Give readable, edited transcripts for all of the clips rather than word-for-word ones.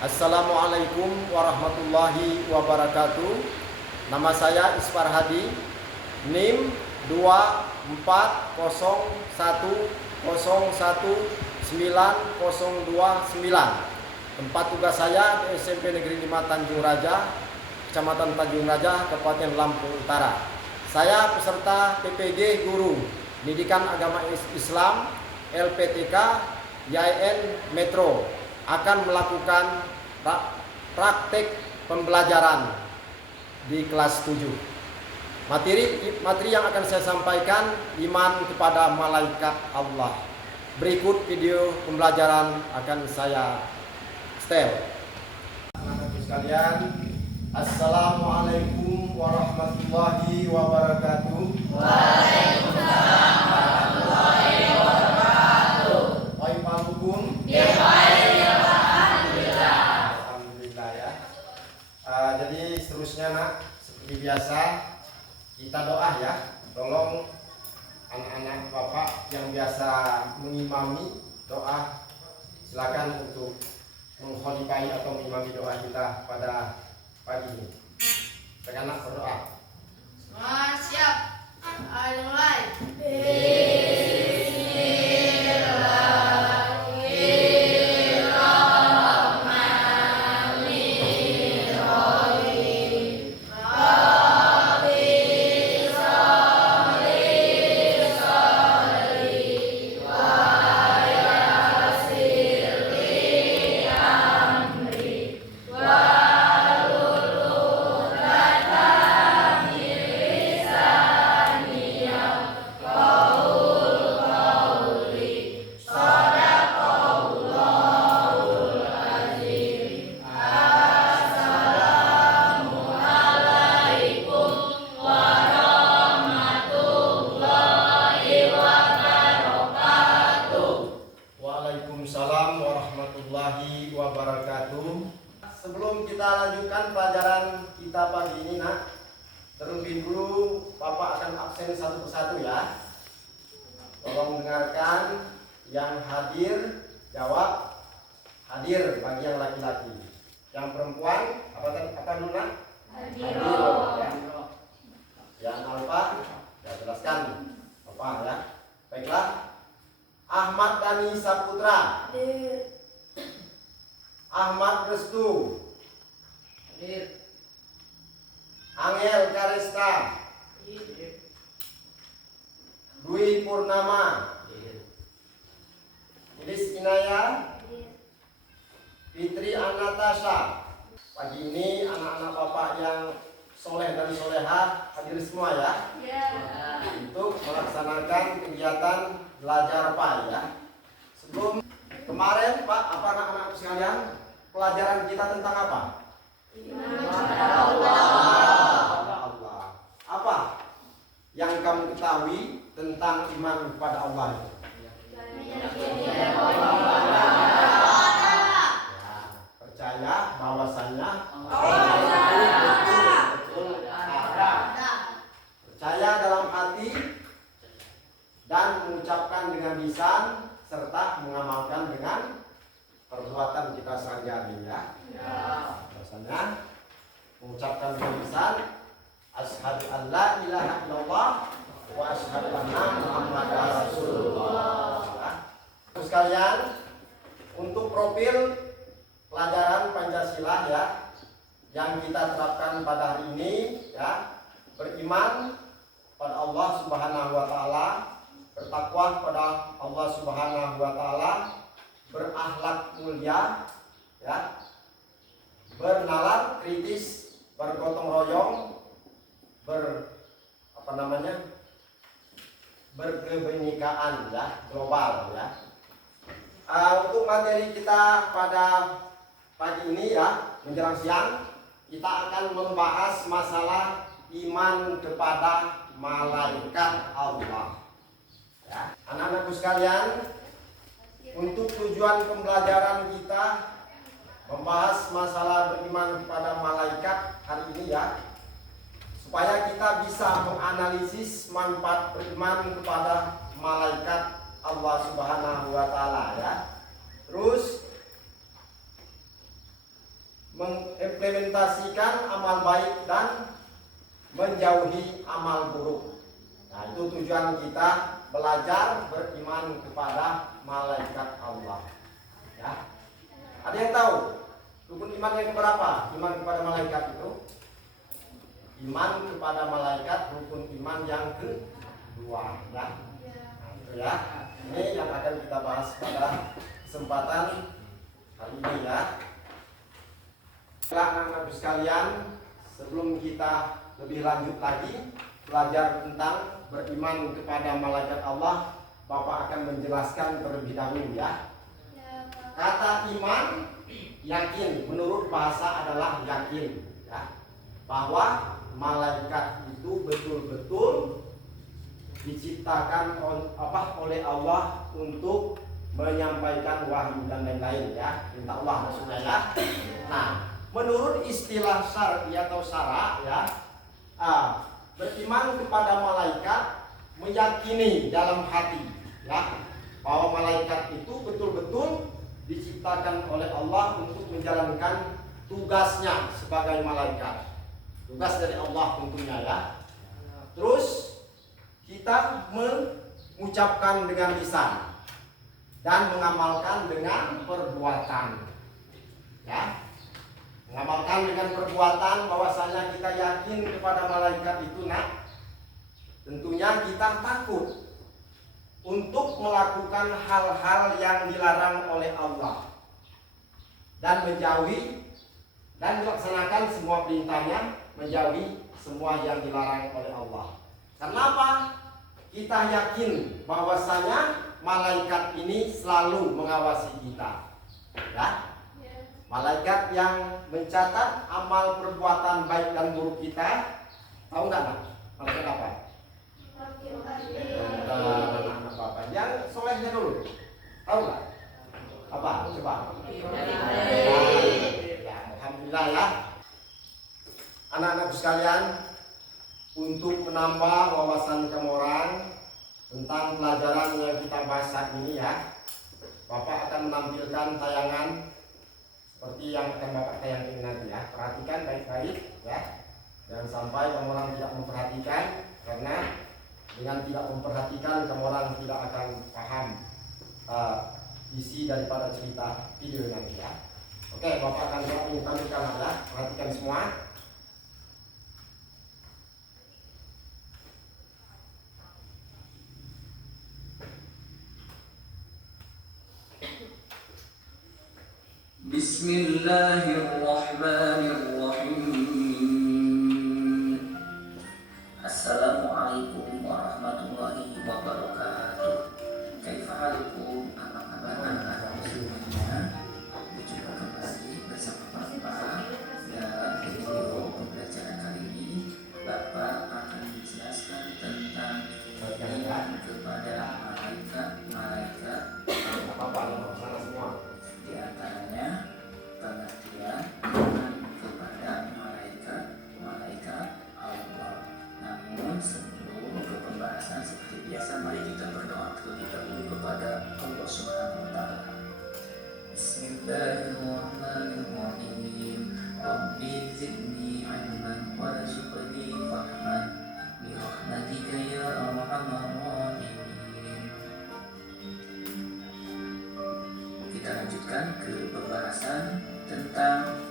Assalamualaikum warahmatullahi wabarakatuh. Nama saya Isfar Hadi, NIM 240101909. Tempat tugas saya di SMP Negeri 5 Tanjung Raja, Kecamatan Tanjung Raja, Kabupaten Lampung Utara. Saya peserta PPG Guru Pendidikan Agama Islam LPTK YIN Metro akan melakukan praktek pembelajaran di kelas 7. Materi yang akan saya sampaikan iman kepada malaikat Allah. Berikut video pembelajaran akan saya setel. Anak-anak sekalian, Assalamualaikum warahmatullahi wabarakatuh. Waalaikumsalam warahmatullahi wabarakatuh. Waalaikumsalam. Alhamdulillah ya. Jadi seterusnya nak, seperti biasa kita doa ya. Tolong anak-anak bapak yang biasa mengimami doa, silakan untuk mengkholifahi atau mengimami doa kita pada pagi ini. Sekarang berdoa. Siap. Ayo mulai. Waalaikumsalam warahmatullahi wabarakatuh. Sebelum kita lanjutkan pelajaran kita pagi ini nak, terlebih dulu Bapak akan absen satu persatu ya. Tolong dengarkan, yang hadir jawab hadir bagi yang laki-laki. Yang perempuan apa dulu nak? Hadir ya. Yang alfa ya jelaskan apa ya. Baiklah. Ahmad Dhani Saputra. Hadir. Ahmad Restu. Hadir. Angel Karesta. Hadir. Dwi Purnama. Ilis Inaya. Hadir. Fitri Anatasha. Pagi ini anak-anak bapak yang soleh dan soleha hadir semua ya. Ya. Untuk melaksanakan kegiatan belajar Pak ya. Sebelum kemarin Pak, apa anak-anak sekalian, pelajaran kita tentang apa? Iman kepada Allah. Allah. Apa yang kamu ketahui tentang iman kepada Allah itu? Ya, percaya bahwasannya betul ada. Percaya dalam hati dan mengucapkan dengan lisan serta mengamalkan dengan perbuatan kita sehari-hari ya. Biasanya mengucapkan dengan lisan asyhadu an la ilaha illallah wa asyhadu anna muhammadar rasulullah. Terus sekalian, untuk profil pelajaran Pancasila ya yang kita terapkan pada hari ini ya, beriman pada Allah Subhanahu wa taala, bertakwa kepada Allah Subhanahu wa taala, berakhlak mulia ya, bernalar kritis, bergotong royong, berkebenekaan ya, global ya. Untuk materi kita pada pagi ini ya, menjelang siang kita akan membahas masalah iman kepada malaikat Allah. Ya, anak-anakku sekalian, untuk tujuan pembelajaran kita membahas masalah beriman kepada malaikat hari ini ya, supaya kita bisa menganalisis manfaat beriman kepada malaikat Allah Subhanahu wa taala ya. Terus mengimplementasikan amal baik dan menjauhi amal buruk. Nah, itu tujuan kita belajar beriman kepada malaikat Allah. Ya. Ada yang tahu rukun iman yang keberapa? Iman kepada malaikat itu? Iman kepada malaikat rukun iman yang kedua, ya. Nah, itu ya. Ini yang akan kita bahas pada kesempatan kali ini, ya. Anak-anakku sekalian, sebelum kita lebih lanjut lagi belajar tentang beriman kepada malaikat Allah, Bapak akan menjelaskan terlebih dahulu, ya. Kata iman, yakin, menurut bahasa adalah yakin, ya, bahwa malaikat itu betul-betul diciptakan oleh Allah untuk menyampaikan wahyu dan lain-lain, ya, perintah Allah maksudnya, ya. Nah, menurut istilah syar'i atau syara, ya, beriman kepada malaikat meyakini dalam hati, ya, bahwa malaikat itu betul-betul diciptakan oleh Allah untuk menjalankan tugasnya sebagai malaikat. Tugas dari Allah tentunya, ya. Terus kita mengucapkan dengan lisan dan mengamalkan dengan perbuatan, ya. Mengamalkan dengan perbuatan bahwasanya kita yakin kepada malaikat itu, nah, tentunya kita takut untuk melakukan hal-hal yang dilarang oleh Allah dan menjauhi dan melaksanakan semua perintahnya, menjauhi semua yang dilarang oleh Allah. Karena apa? Kita yakin bahwasanya malaikat ini selalu mengawasi kita, ya. Malaikat yang mencatat amal perbuatan baik dan buruk kita. Tahu nggak, Nak? Malaikat apa? Anak-anak Bapak yang solehnya dulu. Tahu nggak? Apa? Coba. Ya, alhamdulillah, ya. Anak-anakku sekalian, untuk menambah wawasan kamu orang tentang pelajaran yang kita bahas saat ini, ya, Bapak akan menampilkan tayangan seperti yang akan Bapak tayangkan nanti, ya. Perhatikan baik-baik, ya. Jangan sampai kamu orang tidak memperhatikan, karena dengan tidak memperhatikan kamu orang tidak akan paham isi daripada cerita video nanti, ya. Oke, Bapak akan tampilkan, ya. Perhatikan semua. Bismillahirrahmanirrahim. Assalamualaikum warahmatullahi wabarakatuh. Kaifa halukum anak-anak semuanya? Berjumpa kembali bersama Bapak dalam video pembelajaran kali ini. Bapak akan menjelaskan tentang iman kepada malaikat. Bapak yang sana semua. Di antaranya pengertian iman kepada malaikat Allah. Namun sebelum ke pembahasan seperti biasa, mari kita berdoa terlebih dahulu kepada Allah Subhanahu wa taala. Bismillahirrahmanirrahim. Rabbi zidni ilman warzuqni fahman bi rahmatika ya arhamar rahimin. Kita lanjutkan ke pembahasan tentang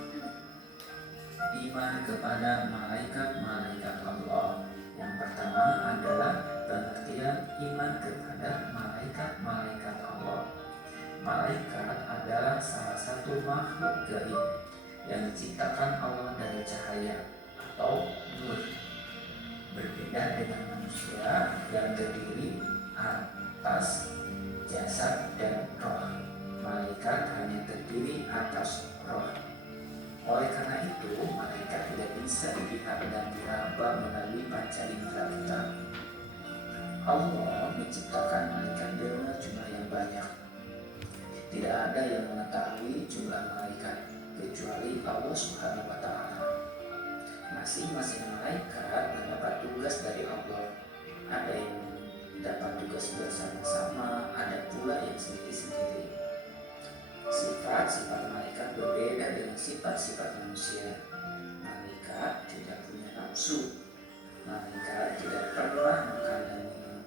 iman kepada malaikat-malaikat Allah. Yang pertama adalah pengertian iman kepada malaikat-malaikat Allah. Malaikat adalah salah satu makhluk gaib yang diciptakan Allah dari cahaya atau nur. Berbeda dengan manusia yang terdiri atas jasad dan roh. Malaikat hanya terdiri atas roh. Oleh karena itu, malaikat tidak bisa dilihat dan diraba melalui panca indera kita. Allah menciptakan malaikat dengan jumlah yang banyak. Tidak ada yang mengetahui jumlah malaikat kecuali Allah Subhanahu wa taala. Masing-masing malaikat mendapat tugas dari Allah. Ada yang dapat tugas bersama-sama, ada pula yang sendiri-sendiri. Sifat malaikat berbeda dengan sifat-sifat manusia. Malaikat tidak punya nafsu. Malaikat tidak pernah makan dan minum.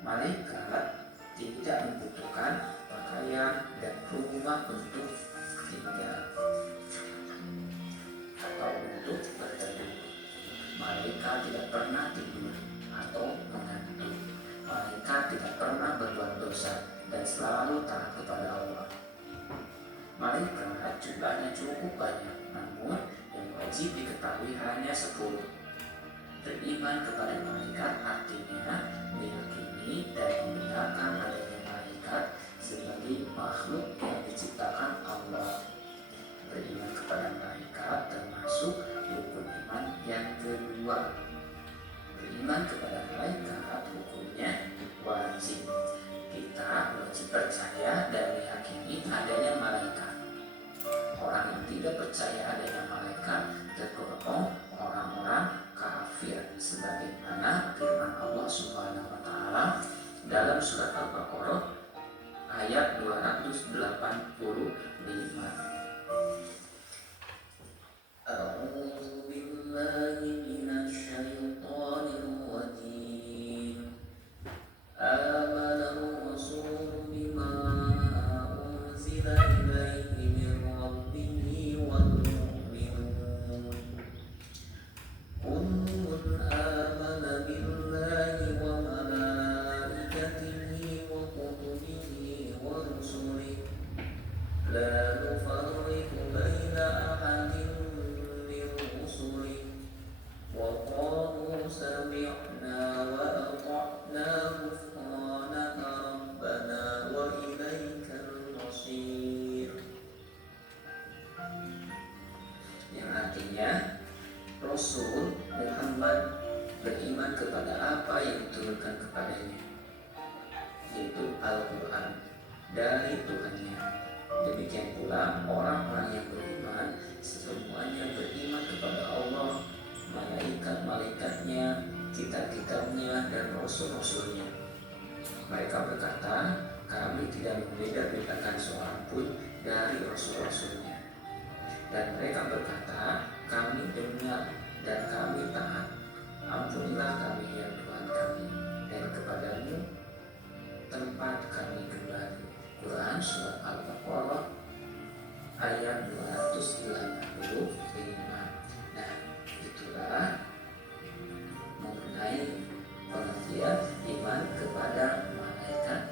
Malaikat tidak membutuhkan pakaian dan rumah untuk tinggal atau untuk berteduh. Malaikat tidak pernah tidur atau mengantuk. Malaikat tidak pernah berbuat dosa dan selalu taat kepada Allah. Malaikat jumlahnya cukup banyak, namun yang wajib diketahui hanya 10. Beriman kepada malaikat artinya meyakini dan membenarkan adanya malaikat sebagai makhluk yang diciptakan Allah. Beriman kepada malaikat termasuk rukun iman yang kedua. Beriman kepada malaikat hukumnya wajib. Kita wajib percaya dan meyakini adanya malaikat. Orang yang tidak percaya adanya malaikat tergolong orang-orang kafir, sebagaimana firman Allah Subhanahu wa taala dalam surat Al-Baqarah ayat 285. A'udzu billahi minasy syaithanir rajim. Amana ar-rasulu bima unzila ilaihi min rabbih wal mu'minun. Kullun amana billahi wa malaikatihi wa kutubihi wa rusulihi la nufarriqu baina ahadin min rusulihi wa qalu sami'na wa ata'na ghufranaka rabbana wa ilaikal masir. Yang artinya Rasul Muhammad beriman kepada apa yang diturunkan kepadanya, yaitu Al-Quran dari Tuhannya. Demikian pula orang-orang yang beriman semuanya beriman kepada Allah, malaikat-malaikatnya, kitab-kitabnya, dan rasul-rasulnya. Mereka berkata, kami tidak membeda-bedakan seorang pun dari rasul-rasulnya. Dan mereka berkata, kami dengar dan kami taat. Ampunilah kami ya Tuhan kami, dan kepadamu tempat kami kembali. Quran Surat Al-Baqarah ayat 285. Nah, itulah mengenai pengertian iman kepada malaikat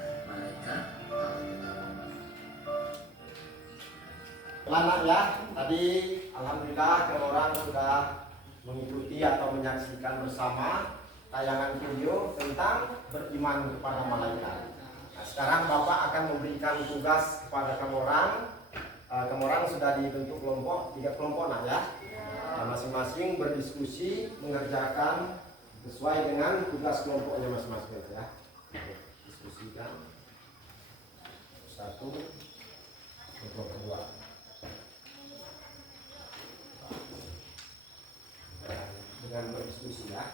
Allah. Anak ya, tadi alhamdulillah kalau orang sudah mengikuti atau menyaksikan bersama tayangan video tentang beriman kepada malaikat. Nah, sekarang Bapak akan memberikan tugas kepada kamu orang. Kamu orang sudah dibentuk kelompok, 3 kelompok nah ya. Nah, masing-masing berdiskusi mengerjakan sesuai dengan tugas kelompoknya masing-masing ya. Diskusikan. Satu, kelompok kedua. Dengan berdiskusi ya.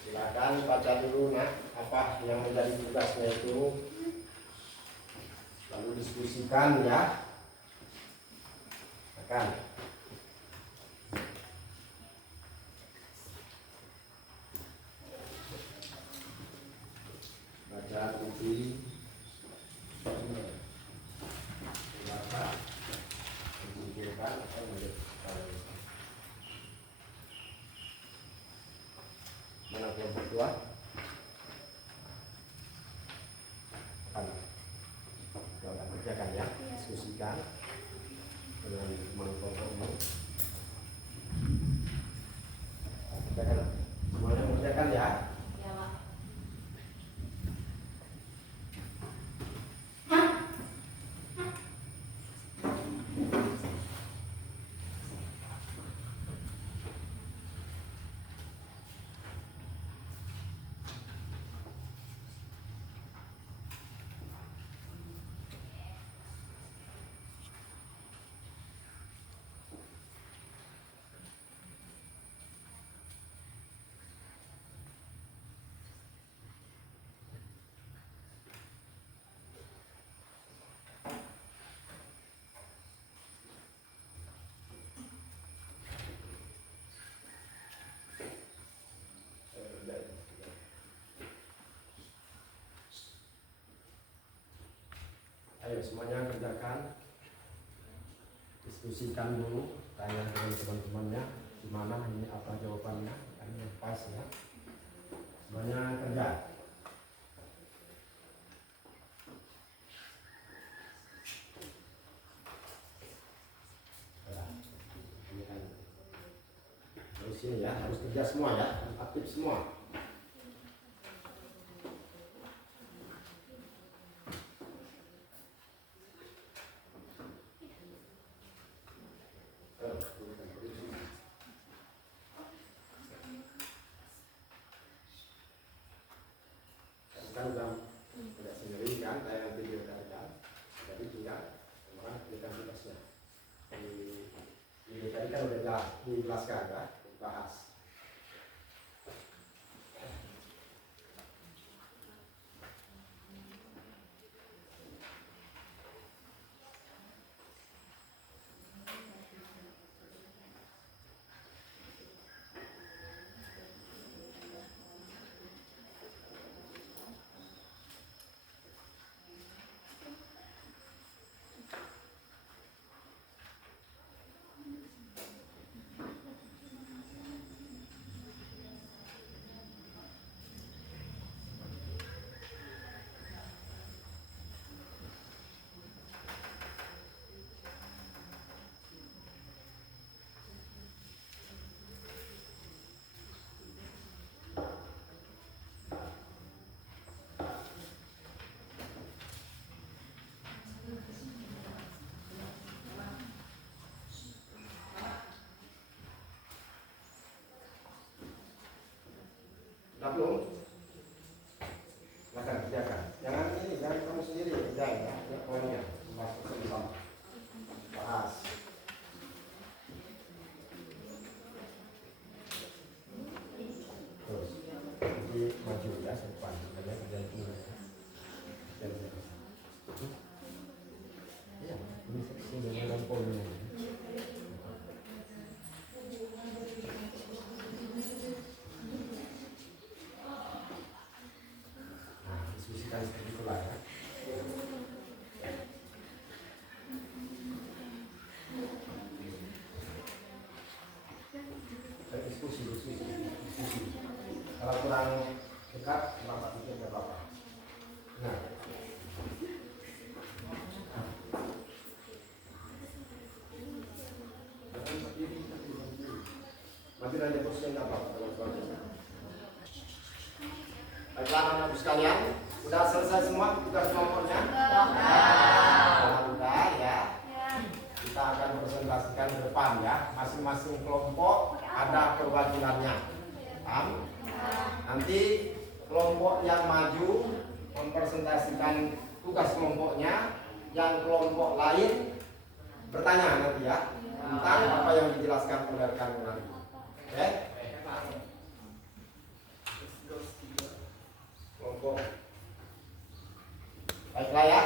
Silakan baca dulu nah apa yang menjadi tugasnya itu, lalu diskusikan ya. Akan baca buku baca menunjukkan atau menunjukkan mana kelompok dua akan kerjakan ya, diskusikan dengan kelompokmu. Kerjakan semuanya, mengerjakan ya. Ya, Pak. Ayo semuanya kerjakan, diskusikan dulu, tanya dengan teman-temannya gimana ini apa jawabannya, ini yang pas ya. Semuanya kerja. Terus ini ya, harus kerja semua ya, aktif semua. Kan udah sendiri kan, tayangan video tadi, jadi tinggal orang kerjakan tugasnya. Di video tadi kan udah dijelaskan ya, dibahas. Udah belum? Silakan kerjakan. Jangan ini, jangan kamu sendiri kerjain ya. Ya pokoknya bahas bersama. Bahas. Terus, jadi maju ya ke depan. Kalian kerjain dulu ya. Iya, ini seksi dengan poinnya. Seperti itulah ya. Diskusi. Kalau kurang dekat, bapak pikir nggak apa-apa. Nah, masih ada posisi nggak apa-apa. Baiklah anak-anak sekalian, sudah selesai semua tugas kelompoknya? Sudah ya. Kita akan presentasikan ke depan ya. Masing-masing kelompok ada perwakilannya. Paham? Nanti kelompok yang maju mempresentasikan tugas kelompoknya, yang kelompok lain bertanya nanti ya tentang apa yang dijelaskan oleh rekan nanti. Oke? Kelompok. Baiklah ya,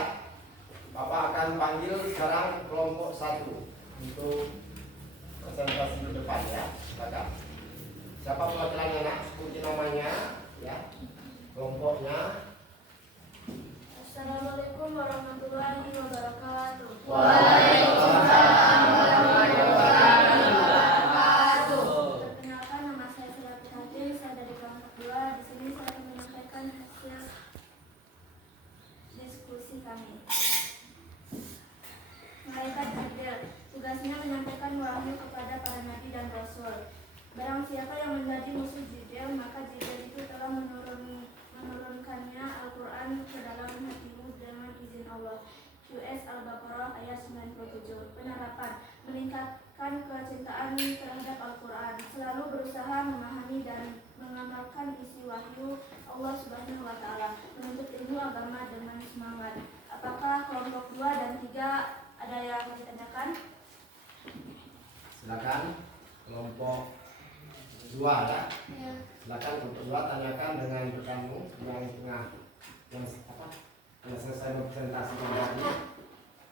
Bapak akan panggil sekarang kelompok 1 untuk presentasi ke depan ya. Silakan. Siapa perwakilannya nak? Sebutin namanya ya. Kelompoknya. Assalamualaikum warahmatullahi wabarakatuh. Waalaikumsalam warahmatullahi wabarakatuh. Perkenalkan, nama saya Selamat Hadir, saya dari kelompok 2. Di sini saya akan menyampaikan hasil diskusi kami. Malaikat Jibril, tugasnya menyampaikan wahyu kepada para nabi dan rasul. Barang siapa yang menjadi musuh Jibril, maka Jibril itu telah menurunkannya Al-Quran ke dalam hatimu dengan izin Allah. US Al-Baqarah ayat 97. Penerapan, meningkatkan kecintaan terhadap Al-Quran, selalu berusaha memahami dan mengamalkan isi wahyu Allah Subhanahu wa Ta'ala, menuntut ilmu agama dengan semangat. Apakah kelompok 2 dan 3 ada yang ditanyakan? Silakan kelompok 2 ya. Ya. Silakan kelompok 2 tanyakan dengan rekanmu yang tengah yang selesai presentasikan tadi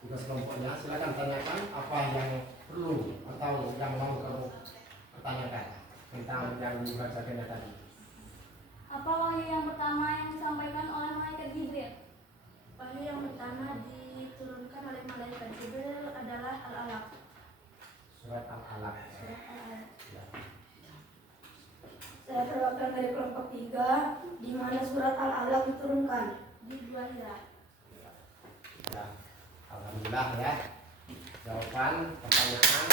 tugas kelompoknya. Silakan tanyakan apa yang perlu atau yang mau kamu pertanyakan tentang yang dibacakannya tadi. Apa wahyu yang pertama yang disampaikan oleh malaikat Jibril? Wahyu yang pertama diturunkan oleh malaikat Jibril adalah Al-Alaq. Surat Al-Alaq. Surat Al-Alaq. Ya. Saya perwakilan dari kelompok 3, di mana surat Al-Alaq diturunkan. Di Gua Hira. Ya. Alhamdulillah ya. Jawaban pertanyaan.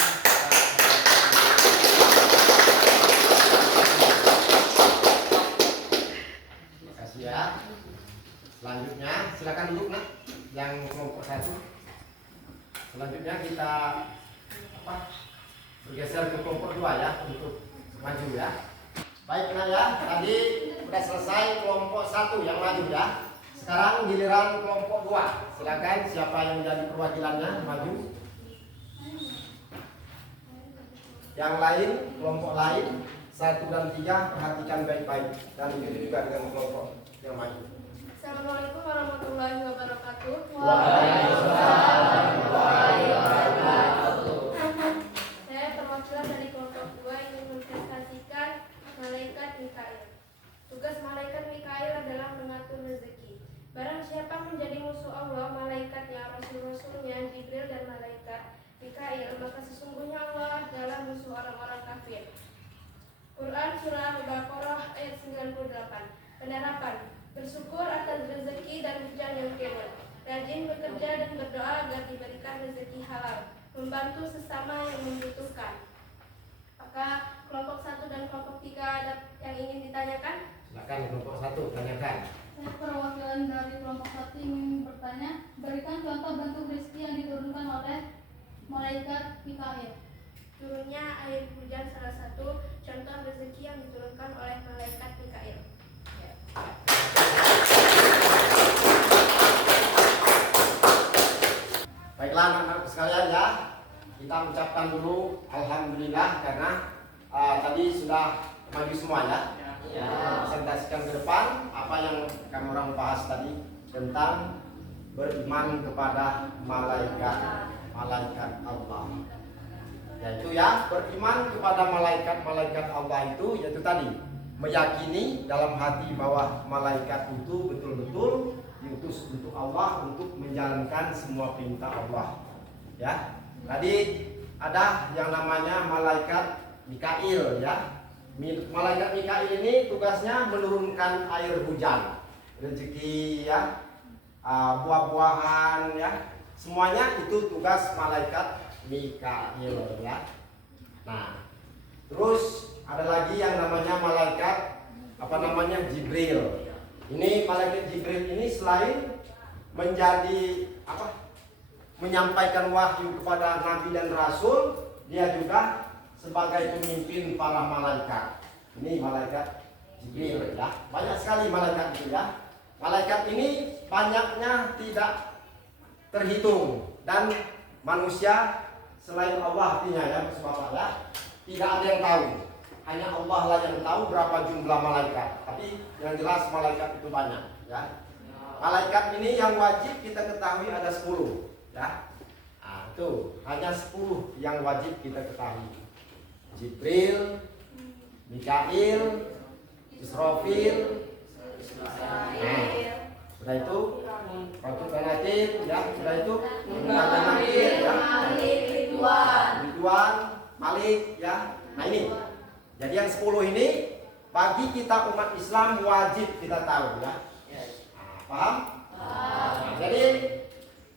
Terima kasih ya. Selanjutnya silakan duduk nak, yang kelompok 1. Selanjutnya kita bergeser ke kelompok 2 ya, untuk maju ya. Baik nak ya, tadi sudah selesai kelompok 1 yang maju ya. Sekarang giliran kelompok 2. Silakan siapa yang menjadi perwakilannya maju. Yang lain, kelompok lain 1 dan 3 perhatikan baik-baik, dan begitu juga dengan kelompok yang maju. Assalamualaikum warahmatullahi wabarakatuh. Waalaikumsalam warahmatullahi wabarakatuh. Saya perwakilan dari kelompok 2 ingin mempresentasikan malaikat Mikail. Tugas malaikat Mikail adalah mengatur rezeki. Barang siapa menjadi musuh Allah, malaikatnya, rasul-rasulnya, Jibril dan malaikat Mikail, maka sesungguhnya Allah adalah musuh orang-orang kafir. Quran Surah Al-Baqarah ayat 98. Penerapan: bersyukur atas rezeki dan hujan yang turun. Rajin bekerja dan berdoa agar diberikan rezeki halal. Membantu sesama yang membutuhkan. Apakah kelompok 1 dan kelompok 3 ada yang ingin ditanyakan? Silakan kelompok 1 tanyakan. Saya perwakilan dari kelompok 1 ingin bertanya, berikan contoh bentuk rezeki yang diturunkan oleh malaikat Mikail. Turunnya air hujan salah satu contoh rezeki yang diturunkan oleh malaikat Mikail. Baiklah anak-anak sekalian ya, kita ucapkan dulu alhamdulillah karena tadi sudah maju semua ya. Presentasikan ke depan apa yang kamu orang bahas tadi tentang beriman kepada malaikat Allah. Yaitu ya, beriman kepada malaikat Allah itu yaitu tadi meyakini dalam hati bahwa malaikat itu betul-betul diutus untuk Allah untuk menjalankan semua perintah Allah. Ya. Tadi ada yang namanya malaikat Mikail ya. Malaikat Mikail ini tugasnya menurunkan air hujan, rezeki ya, buah-buahan ya. Semuanya itu tugas malaikat Mikail ya. Nah, terus ada lagi yang namanya malaikat Jibril. Ini malaikat Jibril ini selain menjadi menyampaikan wahyu kepada nabi dan rasul, dia juga sebagai pemimpin para malaikat. Ini malaikat Jibril ya. Banyak sekali malaikat itu ya. Malaikat ini banyaknya tidak terhitung, dan manusia selain Allah artinya ya, Bapak ya, tidak ada yang tahu. Hanya Allah lah yang tahu berapa jumlah malaikat. Tapi yang jelas malaikat itu banyak ya. Malaikat ini yang wajib kita ketahui ada 10 ya. Nah, itu hanya 10 yang wajib kita ketahui. Jibril, Mikail, Israfil, sudah itu Rasul Kanatif ya, sudah itu Nakir ya, Ridwan, Malik ya. Nah ini, jadi yang 10 ini bagi kita umat Islam wajib kita tahu ya. Paham? Jadi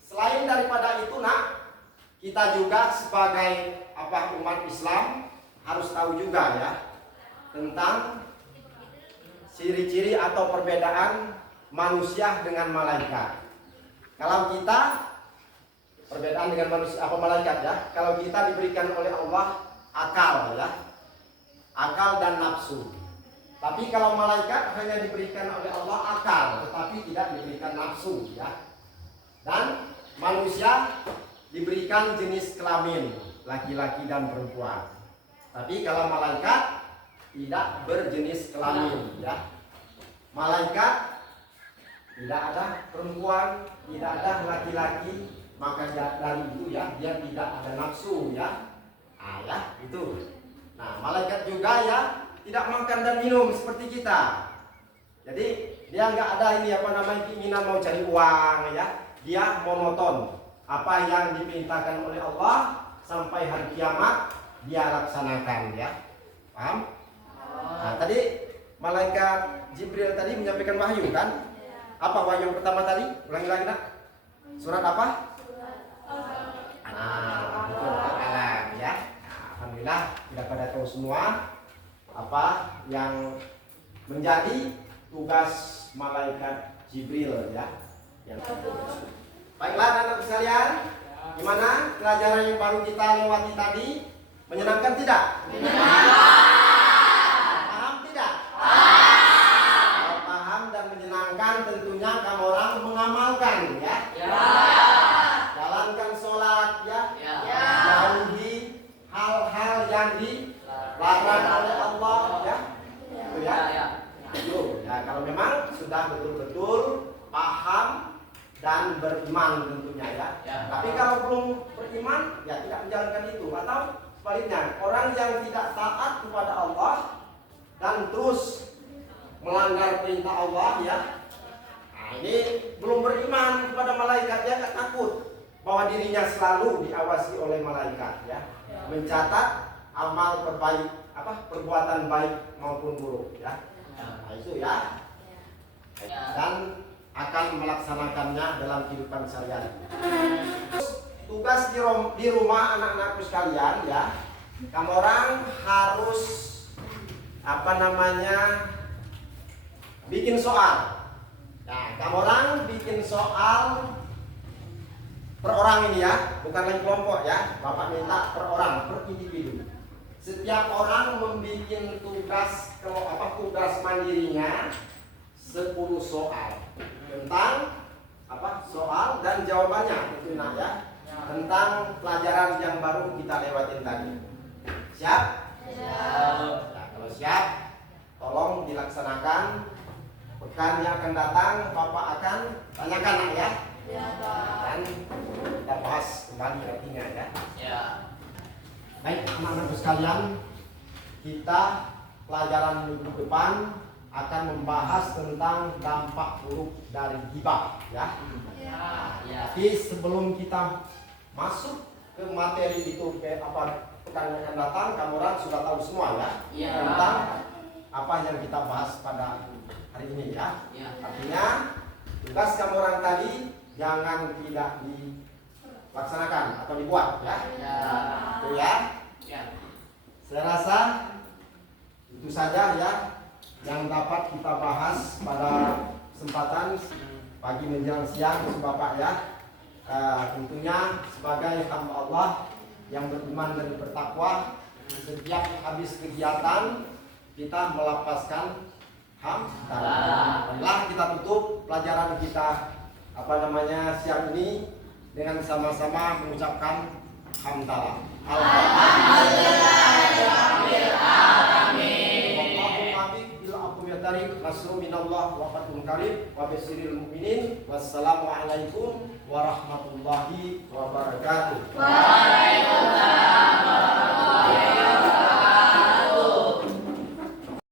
selain daripada itu nak, kita juga sebagai umat Islam harus tahu juga ya tentang ciri-ciri atau perbedaan manusia dengan malaikat. Kalau kita perbedaan dengan manusia malaikat ya, kalau kita diberikan oleh Allah akal ya, akal dan nafsu. Tapi kalau malaikat hanya diberikan oleh Allah akal, tetapi tidak diberikan nafsu ya. Dan manusia diberikan jenis kelamin laki-laki dan perempuan. Tapi kalau malaikat tidak berjenis kelamin ya. Malaikat tidak ada perempuan, tidak ada laki-laki, maka dari itu ya dia tidak ada nafsu ya. Ya itu. Nah, malaikat juga ya tidak makan dan minum seperti kita. Jadi dia nggak ada ini keinginan mau cari uang ya. dia monoton. Apa yang diperintahkan oleh Allah sampai hari kiamat dia laksanakan, ya. Paham? Nah, tadi malaikat Jibril tadi menyampaikan wahyu kan? Apa wahyu yang pertama tadi? Ulangi lagi nak. Surat apa? Nah, betul, Al-Alaq, ya. Nah, alhamdulillah kita pada tahu semua apa yang menjadi tugas malaikat Jibril, ya. Baiklah anak-anak sekalian, gimana pelajaran yang baru kita lewati tadi? Menyenangkan tidak? Paham tidak? Kalau paham dan menyenangkan tentunya kamu orang mengamalkan, ya. Jalankan sholat, ya. Jauhi hal-hal yang dilarang oleh Allah, ya. Itu ya. Ya, kalau memang sudah betul-betul paham dan beriman tentunya, ya. Tapi kalau belum beriman, ya tidak menjalankan itu. Atau sebaliknya, orang yang tidak taat kepada Allah dan terus melanggar perintah Allah, ya. Nah, ini belum beriman kepada malaikat, ya, nggak takut bahwa dirinya selalu diawasi oleh malaikat, ya. Mencatat amal perbuatan baik maupun buruk, ya. Nah, itu ya. Dan akan melaksanakannya dalam kehidupan sehari-hari. Tugas di rumah anak-anakku sekalian, ya, kamu orang harus bikin soal. Nah, kamu orang bikin soal per orang ini, ya, bukan lagi kelompok, ya. Bapak minta per orang, per individu. Setiap orang membuat tugas mandirinya 10 soal tentang soal dan jawabannya tentunya, ya, tentang pelajaran yang baru kita lewatin tadi. Siap? Nah, kalau siap, tolong dilaksanakan. Pekan yang akan datang Bapak akan tanyakan, ya. Dan kita bahas kembali artinya, ya. Baik anak-anak sekalian, kita pelajaran minggu depan akan membahas tentang dampak buruk dari ghibah, ya. Tapi sebelum kita masuk ke materi itu, pekan yang akan datang, kamu orang sudah tahu semua, ya, tentang apa yang kita bahas pada hari ini, ya. Artinya tugas kamu orang tadi jangan tidak dilaksanakan atau dibuat, ya. Itu, ya. Saya rasa itu saja, ya, yang dapat kita bahas pada kesempatan pagi menjelang siang, Bapak, ya. Tentunya sebagai hamba Allah yang beriman dan bertakwa, setiap habis kegiatan kita melapaskan hamdalah. Kita tutup pelajaran kita siang ini dengan sama-sama mengucapkan hamdalah. Nasrul minallah wa fathun qarib wa basyiril mu'minin. Wassalamualaikum warahmatullahi wabarakatuh.